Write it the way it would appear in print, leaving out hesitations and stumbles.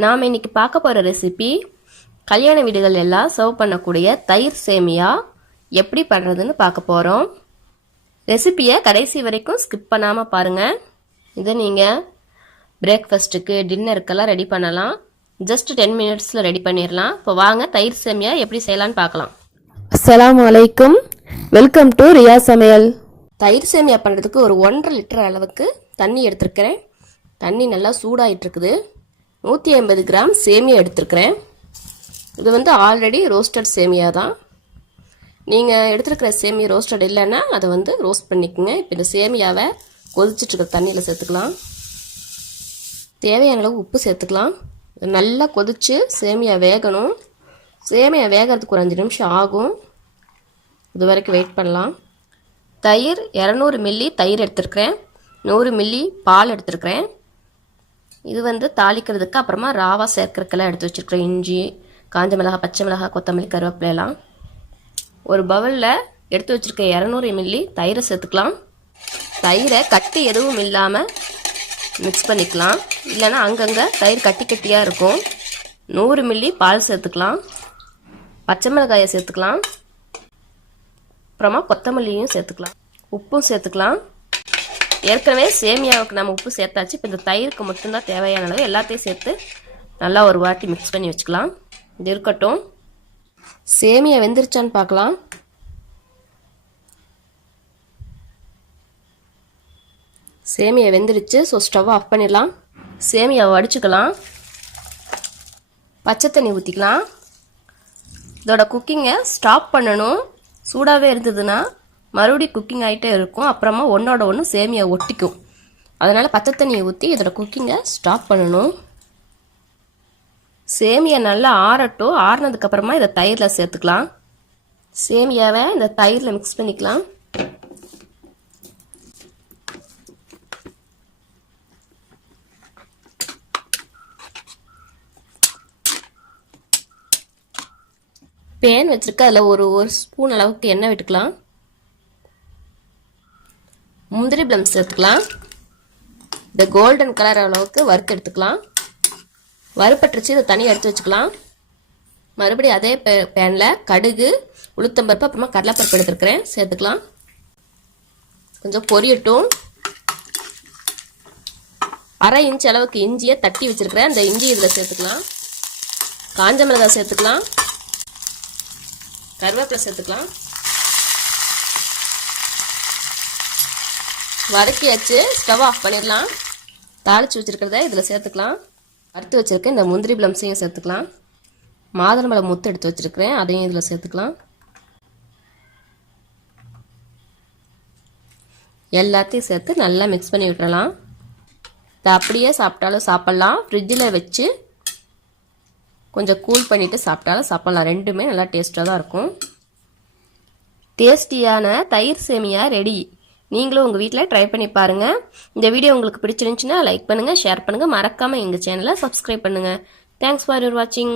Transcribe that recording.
நாம் இன்னைக்கு பார்க்க போகிற ரெசிபி கல்யாண வீடுகள் எல்லாம் சர்வ் பண்ணக்கூடிய தயிர் சேமியா எப்படி பண்ணுறதுன்னு பார்க்க போகிறோம். ரெசிபியை கடைசி வரைக்கும் ஸ்கிப் பண்ணாமல் பாருங்கள். இதை நீங்கள் பிரேக்ஃபாஸ்ட்டுக்கு டின்னருக்கெல்லாம் ரெடி பண்ணலாம். ஜஸ்ட் 10 மினிட்ஸில் ரெடி பண்ணிடலாம். இப்போ வாங்க தயிர் சேமியா எப்படி செய்யலான்னு பார்க்கலாம். அஸ்ஸலாமு அலைக்கும், வெல்கம் டு ரியா சமையல். தயிர் சேமியா பண்ணுறதுக்கு ஒரு 1.5 லிட்டர் அளவுக்கு தண்ணி எடுத்துருக்கிறேன். தண்ணி நல்லா சூடாகிட்டு இருக்குது. 150 கிராம் சேமியா எடுத்துருக்கிறேன். இது வந்து ஆல்ரெடி ரோஸ்டட் சேமியா தான். நீங்கள் எடுத்துருக்கிற சேமியா ரோஸ்டட் இல்லைன்னா அதை வந்து ரோஸ்ட் பண்ணிக்கோங்க. இப்போ இந்த சேமியாவை கொதிச்சிட்ருக்கிற தண்ணியில் சேர்த்துக்கலாம். தேவையான அளவு உப்பு சேர்த்துக்கலாம். நல்லா கொதித்து சேமியா வேகணும். சேமியா வேகிறதுக்கு ஒரு 5 நிமிஷம் ஆகும். இது வரைக்கும் வெயிட் பண்ணலாம். தயிர் 200 மில்லி தயிர் எடுத்துருக்கிறேன். 100 மில்லி பால் எடுத்துருக்கிறேன். இது வந்து தாளிக்கிறதுக்கு அப்புறமா ராவா சேர்க்கறதுக்கெல்லாம் எடுத்து வச்சுருக்கிறேன். இஞ்சி, காஞ்ச மிளகாய், பச்சை மிளகாய், கொத்தமல்லி, கருவேப்பிலையெல்லாம் ஒரு பவுலில் எடுத்து வச்சுருக்க 200 மில்லி தயிரை சேர்த்துக்கலாம். தயிரை கட்டி எதுவும் இல்லாமல் மிக்ஸ் பண்ணிக்கலாம். இல்லைன்னா அங்கங்கே தயிர் கட்டி கட்டியாக இருக்கும். 100 மில்லி பால் சேர்த்துக்கலாம். பச்சை மிளகாயை சேர்த்துக்கலாம். அப்புறமா கொத்தமல்லியும் சேர்த்துக்கலாம். உப்பும் சேர்த்துக்கலாம். ஏற்கனவே சேமியாவுக்கு நம்ம உப்பு சேர்த்தாச்சு. இப்போ இந்த தயிருக்கு மட்டும்தான் தேவையான அளவு எல்லாத்தையும் சேர்த்து நல்லா ஒரு வாட்டி மிக்ஸ் பண்ணி வச்சுக்கலாம். இது இருக்கட்டும். சேமியா வெந்துருச்சான்னு பார்க்கலாம். சேமியா வெந்துருச்சு. ஸோ ஸ்டவ் ஆஃப் பண்ணிடலாம். சேமியாவை வடிச்சுக்கலாம். பச்சை தண்ணி ஊற்றிக்கலாம். இதோட குக்கிங்கை ஸ்டாப் பண்ணணும். சூடாகவே இருந்ததுன்னா மறுபடியும் குக்கிங் ஆகிட்டே இருக்கும். அப்புறமா ஒன்றோட ஒன்று சேமியா ஒட்டிக்கும். அதனால் பச்சை தண்ணியை ஊற்றி இதோட குக்கிங்கை ஸ்டாப் பண்ணணும். சேமியா நல்லா ஆறட்டும். ஆறினதுக்கப்புறமா இதை தயிரில் சேர்த்துக்கலாம். சேமியாவை இந்த தயிரில் மிக்ஸ் பண்ணிக்கலாம். பேன் வச்சுருக்க அதில் ஒரு ஸ்பூன் அளவுக்கு எண்ணெய் விட்டுக்கலாம். முந்திரி பழம் சேர்த்துக்கலாம். இந்த கோல்டன் கலர் அளவுக்கு வறுத்து எடுத்துக்கலாம். வறுப்பட்டுருச்சு. இதை தனியாக எடுத்து வச்சுக்கலாம். மறுபடியும் அதே பேனில் கடுகு, உளுத்தம்பருப்பு, அப்புறமா கடலைப்பருப்பு எடுத்துருக்கிறேன், சேர்த்துக்கலாம். கொஞ்சம் பொரியட்டும். 1/2 இன்ச் அளவுக்கு இஞ்சியை தட்டி வச்சுருக்கிறேன். அந்த இஞ்சி இதில் சேர்த்துக்கலாம். காஞ்ச மிளகாய் சேர்த்துக்கலாம். கருவேப்பிலை சேர்த்துக்கலாம். வதக்கியாச்சு. ஸ்டவ் ஆஃப் பண்ணிடலாம். தாளித்து வச்சுருக்கிறத இதில் சேர்த்துக்கலாம். வறுத்து வச்சுருக்கேன் இந்த முந்திரி பழம்ஸையும் சேர்த்துக்கலாம். மாதுளம்பழம் முத்து எடுத்து வச்சுருக்கிறேன், அதையும் இதில் சேர்த்துக்கலாம். எல்லாத்தையும் சேர்த்து நல்லா மிக்ஸ் பண்ணி விட்டுறலாம். இதை அப்படியே சாப்பிட்டாலும் சாப்பிட்லாம். ஃப்ரிட்ஜில் வச்சு கொஞ்சம் கூல் பண்ணிவிட்டு சாப்பிட்டாலும் சாப்பிட்லாம். ரெண்டுமே நல்லா டேஸ்ட்டாக தான் இருக்கும். டேஸ்டியான தயிர் சேமியா ரெடி. நீங்களும் உங்கள் வீட்டில் ட்ரை பண்ணி பாருங்கள். இந்த வீடியோ உங்களுக்கு பிடிச்சிருந்துச்சுன்னா லைக் பண்ணுங்கள், ஷேர் பண்ணுங்கள். மறக்காமல் எங்கள் சேனலை சப்ஸ்கிரைப் பண்ணுங்கள். தேங்க்ஸ் ஃபார் யுவர் வாட்சிங்.